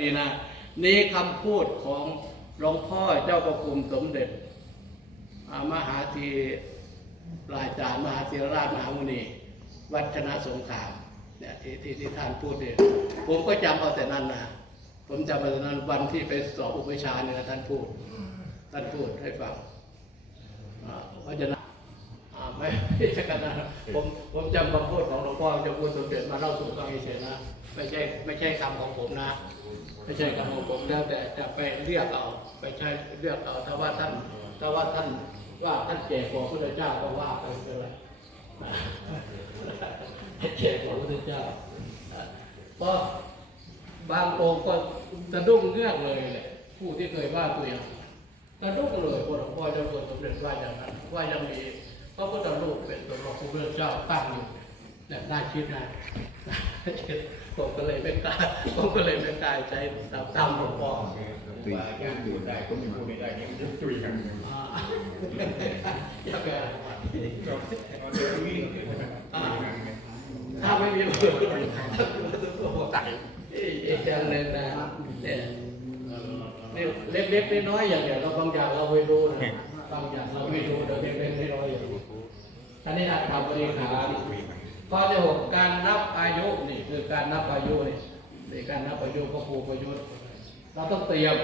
นี่นะนี่คำพูดของหลวงพ่อเจ้าประคุณสมเด็จมหาธีราชามหาธีรราชมหามุนี วัฒนสงครามเนี่ยที่ที่ที่ท่านพูดเนี่ยผมก็จำเอาแต่นั้นนะผมจำเอาแต่นั้นวันที่ไปสอบอุปชาเนี่ยท่านพูด ท่านพูดให้ฟังเพราะฉะนั้น ไม่ไม่ใช่กันนะผมผมจำคำพูดของหลวงพ่อจ้าคุณสมเด็จมาเล่าสู่ฟังเฉยนะไม่ใช่ไม่ใช่คำของผมนะ ไม่ใช่คำของผมแล้วแต่จะไปเรียกเอาไปใช้เรียกเอาถ้าว่าท่านถ้าว่าท่านว่าท่านแก่กว่าพระพุทธเจ้าก็ว่าไปเป็นไรท่านแก่กว่าพระพุทธเจ้าเพราะบางองค์ก็สะดุ้งเงือกเลยแหละผู้ที่เคยว่าตัวเองสะดุ้งเลยพระหลวงพ่อเจ้าคุณสมเด็จว่าอย่างนั้นว่ายังมี พระพุทธรูปเป็นตัวรองพระพุทธเจ้าตั้งอยู่เนี่ยน่าคิดนะผมก็เลยไม่กล้าผมก็เลยไม่กล้าใช้ตามตามหลวงพ่อว่าญาติพูดได้ผมยังพูดไม่ได้เนี่ยมันจะจุยกันอ่าแล้วก็เอาเดี๋ยววิ่งเลยใช่ไหมจุยกันไงถ้าไม่มีเบอร์ต้องโอ้ตายอีกอย่นนะเนี่ยนี่เล็กๆน้อยๆอย่างเดียวเราบางอย่างเราไม่รู้นะ บางอย่างเราไม่รู้เดี๋ยวเล็กๆน้อยอย่างนี้อันนี้อาจทำบริหารข้อที่หกการนับอายุนี่คือการนับอายุนี่นี่การนับอายุก็ครูประยุทธ์เราต้องเตรียม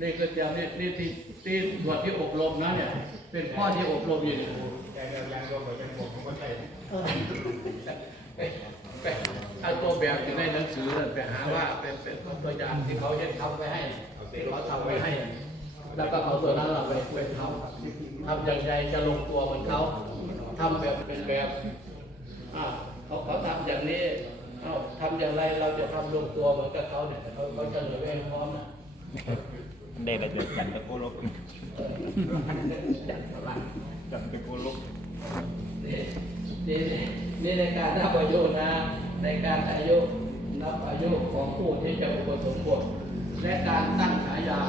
นี่คือเตรียมนี่นี่ที่ที่ส่วนที่อบรมนะเนี่ย เป็นข้อที่อบรมอยู่นี่ยายยายก็เหมือนเป็นผมผมก็ใส่เอาตัวแบบอยู่ในหนังสือนั่นไปหาว่าเป็นเป็นตัวอย่างที่เขาเย็นทำไว้ให้ที่เขาทำไว้ให้ แล้วก็เอาตัวนั้นเราไปไปทำทำอย่างไรจะลงตัวเหมือนเขาทำแบบเป็นแบบอ่าเขาเขาทำอย่างนี้เอ้าทำอย่างไรเราจะทำลงตัวเหมือนกับเขาเนี่ยเขาเขาจะเหลือให้พร้อมนะ đây là được cảnh của cô lúc จัดพลัง cảnh của cô lúc นี่นี่นี่ในการนับอายุนะ ในการอายุนับอายุของผู้ที่จะอุปสมบทและการตั้งฉายา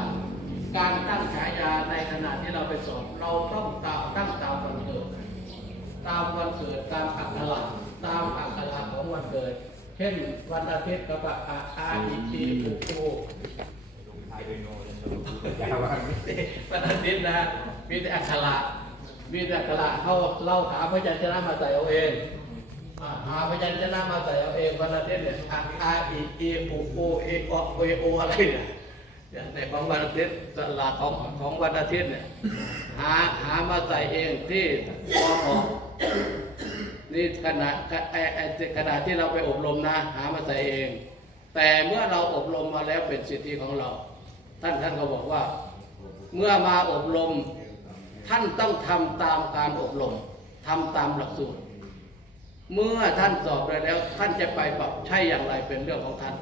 การตั้งฉายาในขณะที่เราไปสอบเราต้องตามตั้งตามวันเกิด ตามวันเกิดตามอักขระตามอักขระของวันเกิด เช่นวันอาทิตย์ก็ว่าอาอาอิจีปุปู ai đi ngồi lên ยาวว่าวันอาทิตย์นะมีแต่อักขระมีแต่อักขระเขาเล่าหาพระยัญชนะมาใส่เอาเองหาพยัญชนะมาใส่เอาเองวันอาทิตย์เนี่ยอาอาอิจีปุปูเอโอเอโออะไรเนี่ย ในของวันอาทิตย์สลากของของวันอาทิตย์เนี่ยหาหามาใส่เองที่ปออนี่ขณะไอ้ไอ้ขณะที่เราไปอบรมนะ หามาใส่เอง แต่เมื่อเราอบรมมาแล้วเป็นสิทธิของเรา ท่านท่านก็บอกว่า เมื่อมาอบรม ท่านต้องทำตามการอบรมทำตามหลักสูตร เมื่อท่านสอบได้แล้ว ท่านจะไปปรับใช้อย่างไรเป็นเรื่องของท่าน